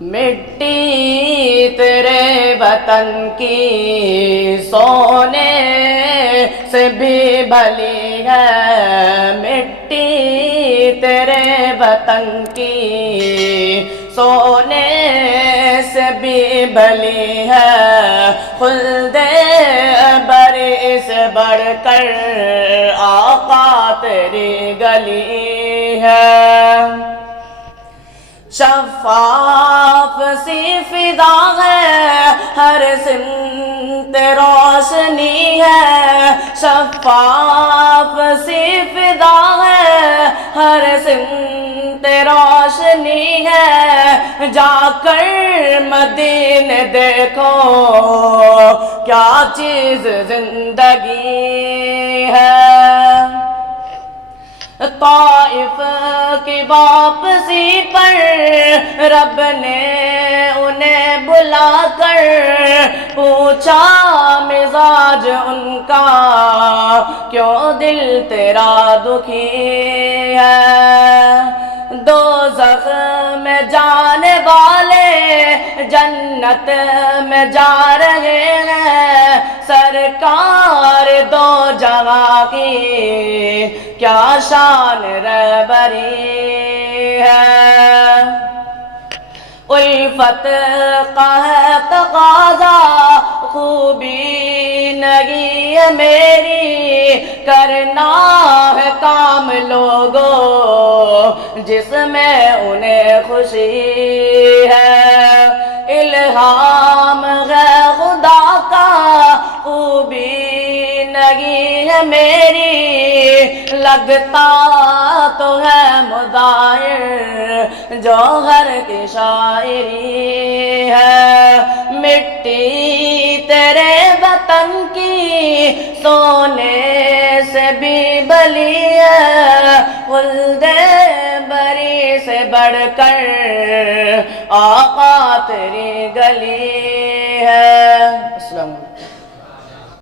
مٹی تیرے وطن کی سونے سے بھی بھلی ہے، مٹی تیرے وطن کی سونے سے بھی بھلی ہے، خلد بری سے بڑھ کر آقا تیری گلی ہے، شفاف سی فضا ہے ہر سمت روشنی ہے، شفاف سی فضا ہے ہر سمت روشنی ہے، جا کر مدینے دیکھو کیا چیز زندگی ہے، طائف کی واپسی پر رب نے انہیں بلا کر پوچھا مزاج ان کا کیوں دل تیرا دکھی ہے، دوزخ میں جانے والے جنت میں جا رہے ہیں، سرکار دو جہاں کی کیا شان رہبری ہے، الفت کا ہے تقاضا خوبی نہیں ہے میری، کرنا ہے کام لوگوں جس میں انہیں خوشی ہے، الہام ہے خدا کا خوبی نہیں ہے میری، لگتا تو ہے مظاہر جوہر کی شاعری ہے، مٹی تیرے وطن کی سونے سے بھی بھلی ہے، خلد بری سے بڑھ کر آقا تیری گلی ہے۔ السلام علیکم۔